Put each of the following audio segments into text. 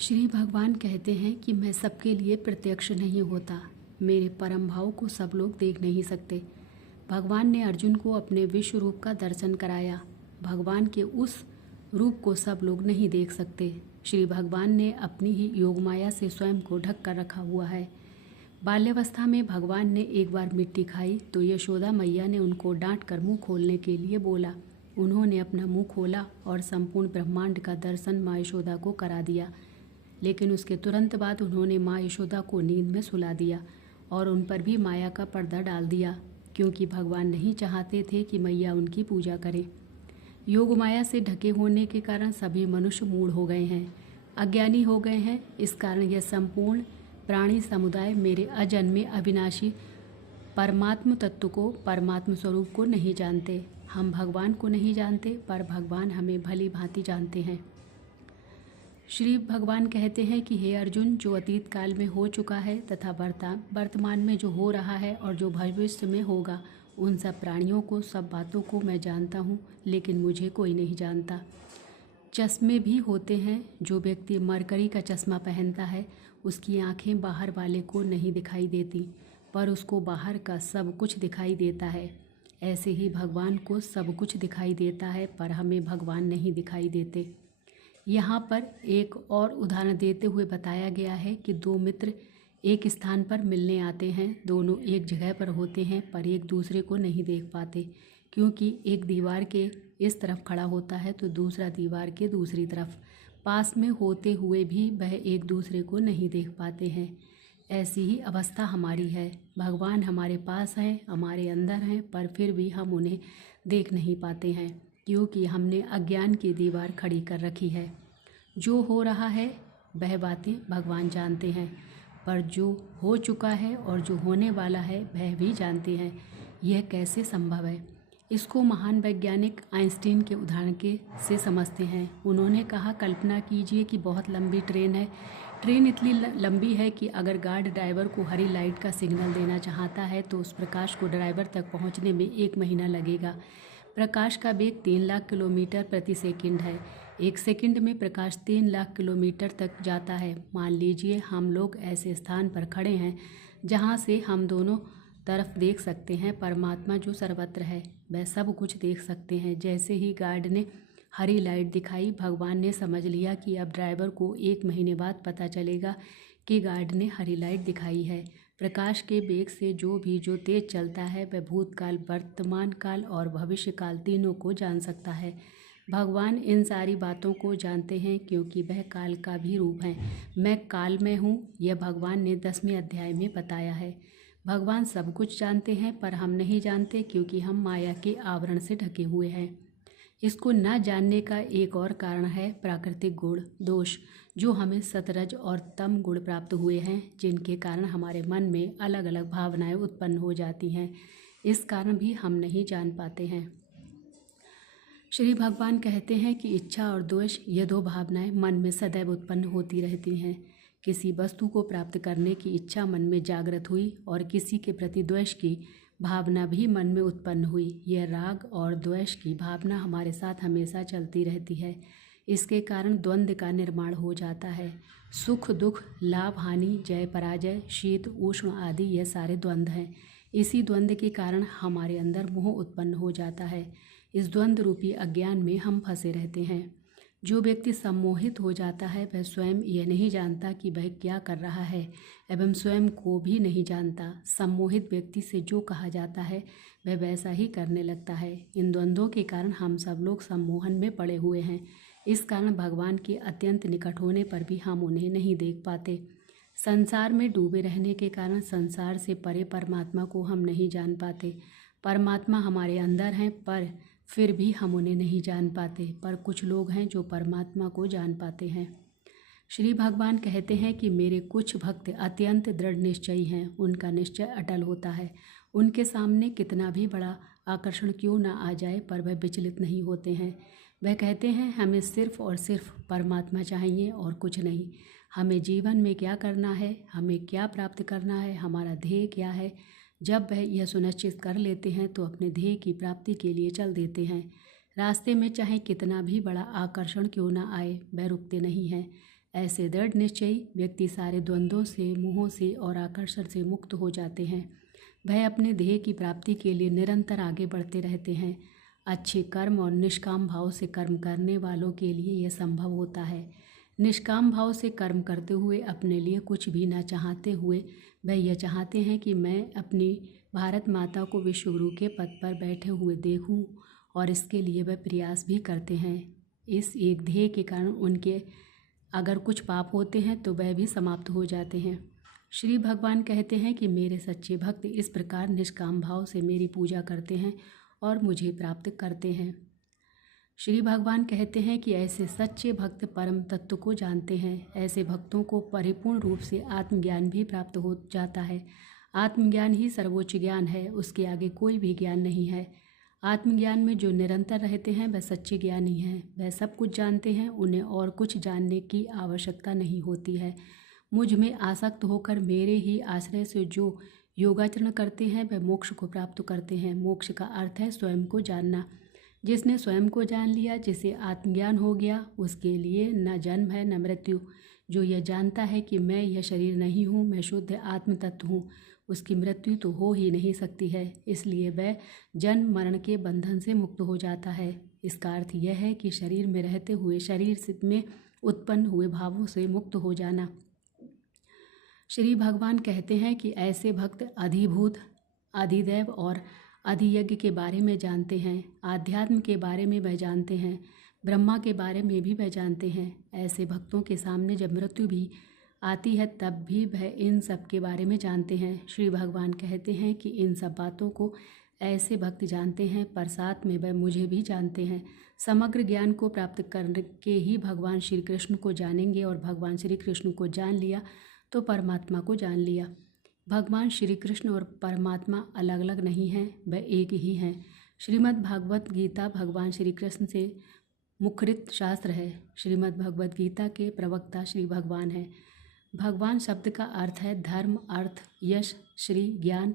श्री भगवान कहते हैं कि मैं सबके लिए प्रत्यक्ष नहीं होता। मेरे परम भाव को सब लोग देख नहीं सकते। भगवान ने अर्जुन को अपने विश्व रूप का दर्शन कराया। भगवान के उस रूप को सब लोग नहीं देख सकते। श्री भगवान ने अपनी ही योग माया से स्वयं को ढक कर रखा हुआ है। बाल्यावस्था में भगवान ने एक बार मिट्टी खाई तो यशोदा मैया ने उनको डांट कर मुँह खोलने के लिए बोला। उन्होंने अपना मुँह खोला और संपूर्ण ब्रह्मांड का दर्शन माँ यशोदा को करा दिया। लेकिन उसके तुरंत बाद उन्होंने माँ यशोदा को नींद में सुला दिया और उन पर भी माया का पर्दा डाल दिया, क्योंकि भगवान नहीं चाहते थे कि मैया उनकी पूजा करें। योग माया से ढके होने के कारण सभी मनुष्य मूढ़ हो गए हैं, अज्ञानी हो गए हैं। इस कारण यह संपूर्ण प्राणी समुदाय मेरे अजन्मे अविनाशी परमात्म तत्व को, परमात्म स्वरूप को नहीं जानते। हम भगवान को नहीं जानते, पर भगवान हमें भली भांति जानते हैं। श्री भगवान कहते हैं कि हे अर्जुन, जो अतीत काल में हो चुका है तथा वर्तमान में जो हो रहा है और जो भविष्य में होगा, उन सब प्राणियों को, सब बातों को मैं जानता हूँ, लेकिन मुझे कोई नहीं जानता। चश्मे भी होते हैं। जो व्यक्ति मरकरी का चश्मा पहनता है, उसकी आंखें बाहर वाले को नहीं दिखाई देती, पर उसको बाहर का सब कुछ दिखाई देता है। ऐसे ही भगवान को सब कुछ दिखाई देता है, पर हमें भगवान नहीं दिखाई देते। यहाँ पर एक और उदाहरण देते हुए बताया गया है कि दो मित्र एक स्थान पर मिलने आते हैं। दोनों एक जगह पर होते हैं, पर एक दूसरे को नहीं देख पाते, क्योंकि एक दीवार के इस तरफ खड़ा होता है तो दूसरा दीवार के दूसरी तरफ। पास में होते हुए भी वह एक दूसरे को नहीं देख पाते हैं। ऐसी ही अवस्था हमारी है। भगवान हमारे पास हैं, हमारे अंदर हैं, पर फिर भी हम उन्हें देख नहीं पाते हैं, क्योंकि हमने अज्ञान की दीवार खड़ी कर रखी है। जो हो रहा है वह बातें भगवान जानते हैं, पर जो हो चुका है और जो होने वाला है वह भी जानते हैं। यह कैसे संभव है? इसको महान वैज्ञानिक आइंस्टीन के उदाहरण से समझते हैं। उन्होंने कहा, कल्पना कीजिए कि बहुत लंबी ट्रेन है। ट्रेन इतनी लंबी है कि अगर गार्ड ड्राइवर को हरी लाइट का सिग्नल देना चाहता है तो उस प्रकाश को ड्राइवर तक पहुंचने में 1 महीना लगेगा। प्रकाश का वेग 3 लाख किलोमीटर प्रति सेकंड है। 1 सेकंड में प्रकाश 3 लाख किलोमीटर तक जाता है। मान लीजिए हम लोग ऐसे स्थान पर खड़े हैं जहां से हम दोनों तरफ देख सकते हैं। परमात्मा जो सर्वत्र है वह सब कुछ देख सकते हैं। जैसे ही गार्ड ने हरी लाइट दिखाई, भगवान ने समझ लिया कि अब ड्राइवर को 1 महीने बाद पता चलेगा कि गार्ड ने हरी लाइट दिखाई है। प्रकाश के वेग से जो तेज चलता है वह भूतकाल, वर्तमान काल और भविष्य काल तीनों को जान सकता है। भगवान इन सारी बातों को जानते हैं, क्योंकि वह काल का भी रूप है। मैं काल में हूँ, यह भगवान ने 10वें अध्याय में बताया है। भगवान सब कुछ जानते हैं, पर हम नहीं जानते, क्योंकि हम माया के आवरण से ढके हुए हैं। इसको न जानने का एक और कारण है प्राकृतिक गुण दोष, जो हमें सतरज और तम गुण प्राप्त हुए हैं, जिनके कारण हमारे मन में अलग अलग भावनाएं उत्पन्न हो जाती हैं। इस कारण भी हम नहीं जान पाते हैं। श्री भगवान कहते हैं कि इच्छा और द्वेष, ये 2 भावनाएं मन में सदैव उत्पन्न होती रहती हैं। किसी वस्तु को प्राप्त करने की इच्छा मन में जागृत हुई और किसी के प्रति द्वेष की भावना भी मन में उत्पन्न हुई। यह राग और द्वेष की भावना हमारे साथ हमेशा चलती रहती है। इसके कारण द्वंद्व का निर्माण हो जाता है। सुख दुख, लाभ हानि, जय पराजय, शीत उष्ण आदि ये सारे द्वंद्व हैं। इसी द्वंद्व के कारण हमारे अंदर मोह उत्पन्न हो जाता है। इस द्वंद्व रूपी अज्ञान में हम फंसे रहते हैं। जो व्यक्ति सम्मोहित हो जाता है वह स्वयं यह नहीं जानता कि वह क्या कर रहा है, एवं स्वयं को भी नहीं जानता। सम्मोहित व्यक्ति से जो कहा जाता है वह वैसा ही करने लगता है। इन द्वंद्वों के कारण हम सब लोग सम्मोहन में पड़े हुए हैं। इस कारण भगवान के अत्यंत निकट होने पर भी हम उन्हें नहीं देख पाते। संसार में डूबे रहने के कारण संसार से परे परमात्मा को हम नहीं जान पाते। परमात्मा हमारे अंदर हैं, पर फिर भी हम उन्हें नहीं जान पाते। पर कुछ लोग हैं जो परमात्मा को जान पाते हैं। श्री भगवान कहते हैं कि मेरे कुछ भक्त अत्यंत दृढ़ निश्चयी हैं। उनका निश्चय अटल होता है। उनके सामने कितना भी बड़ा आकर्षण क्यों ना आ जाए, पर वह विचलित नहीं होते हैं। वह कहते हैं, हमें सिर्फ और सिर्फ परमात्मा चाहिए और कुछ नहीं। हमें जीवन में क्या करना है, हमें क्या प्राप्त करना है, हमारा ध्येय क्या है, जब वह यह सुनिश्चित कर लेते हैं तो अपने ध्येय की प्राप्ति के लिए चल देते हैं। रास्ते में चाहे कितना भी बड़ा आकर्षण क्यों ना आए, वह रुकते नहीं हैं। ऐसे दृढ़ निश्चयी व्यक्ति सारे द्वंद्वों से, मोहों से और आकर्षण से मुक्त हो जाते हैं। वह अपने ध्येय की प्राप्ति के लिए निरंतर आगे बढ़ते रहते हैं। अच्छे कर्म और निष्काम भाव से कर्म करने वालों के लिए यह संभव होता है। निष्काम भाव से कर्म करते हुए अपने लिए कुछ भी न चाहते हुए वह यह चाहते हैं कि मैं अपनी भारत माता को विश्वगुरु के पद पर बैठे हुए देखूं, और इसके लिए वह प्रयास भी करते हैं। इस एक ध्येय के कारण उनके अगर कुछ पाप होते हैं तो वह भी समाप्त हो जाते हैं। श्री भगवान कहते हैं कि मेरे सच्चे भक्त इस प्रकार निष्काम भाव से मेरी पूजा करते हैं और मुझे प्राप्त करते हैं। श्री भगवान कहते हैं कि ऐसे सच्चे भक्त परम तत्व को जानते हैं। ऐसे भक्तों को परिपूर्ण रूप से आत्मज्ञान भी प्राप्त हो जाता है। आत्मज्ञान ही सर्वोच्च ज्ञान है, उसके आगे कोई भी ज्ञान नहीं है। आत्मज्ञान में जो निरंतर रहते हैं वह सच्चे ज्ञानी हैं। वह सब कुछ जानते हैं, उन्हें और कुछ जानने की आवश्यकता नहीं होती है। मुझ में आसक्त होकर मेरे ही आश्रय से जो योगाचरण करते हैं वह मोक्ष को प्राप्त करते हैं। मोक्ष का अर्थ है स्वयं को जानना। जिसने स्वयं को जान लिया, जिसे आत्मज्ञान हो गया, उसके लिए न जन्म है न मृत्यु। जो यह जानता है कि मैं यह शरीर नहीं हूँ, मैं शुद्ध आत्म तत्व हूँ, उसकी मृत्यु तो हो ही नहीं सकती है। इसलिए वह जन्म मरण के बंधन से मुक्त हो जाता है। इसका अर्थ यह है कि शरीर में रहते हुए शरीर में उत्पन्न हुए भावों से मुक्त हो जाना। श्री भगवान कहते हैं कि ऐसे भक्त अधिभूत, अधिदैव और अधियज्ञ के बारे में जानते हैं। आध्यात्म के बारे में वह जानते हैं। ब्रह्मा के बारे में भी वह जानते हैं। ऐसे भक्तों के सामने जब मृत्यु भी आती है तब भी वह इन सब के बारे में जानते हैं। श्री भगवान कहते हैं कि इन सब बातों को ऐसे भक्त जानते हैं, पर साथ में वह मुझे भी जानते हैं। समग्र ज्ञान को प्राप्त करके ही भगवान श्री कृष्ण को जानेंगे, और भगवान श्री कृष्ण को जान लिया तो परमात्मा को जान लिया। भगवान श्री कृष्ण और परमात्मा अलग अलग नहीं हैं, वह एक ही हैं। श्रीमद् भागवत गीता भगवान श्री कृष्ण से मुखरित शास्त्र है। श्रीमद् भगवत गीता के प्रवक्ता श्री भगवान हैं। भगवान शब्द का अर्थ है धर्म, अर्थ, यश, श्री, ज्ञान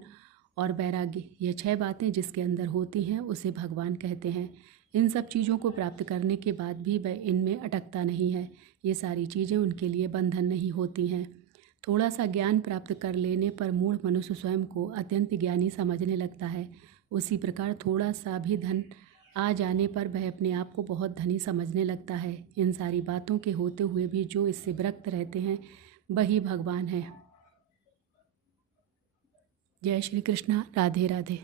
और वैराग्य। ये 6 बातें जिसके अंदर होती हैं उसे भगवान कहते हैं। इन सब चीज़ों को प्राप्त करने के बाद भी वह इनमें अटकता नहीं है। ये सारी चीज़ें उनके लिए बंधन नहीं होती हैं। थोड़ा सा ज्ञान प्राप्त कर लेने पर मूढ़ मनुष्य स्वयं को अत्यंत ज्ञानी समझने लगता है। उसी प्रकार थोड़ा सा भी धन आ जाने पर वह अपने आप को बहुत धनी समझने लगता है। इन सारी बातों के होते हुए भी जो इससे विरक्त रहते हैं वही भगवान है। जय श्री कृष्णा। राधे राधे।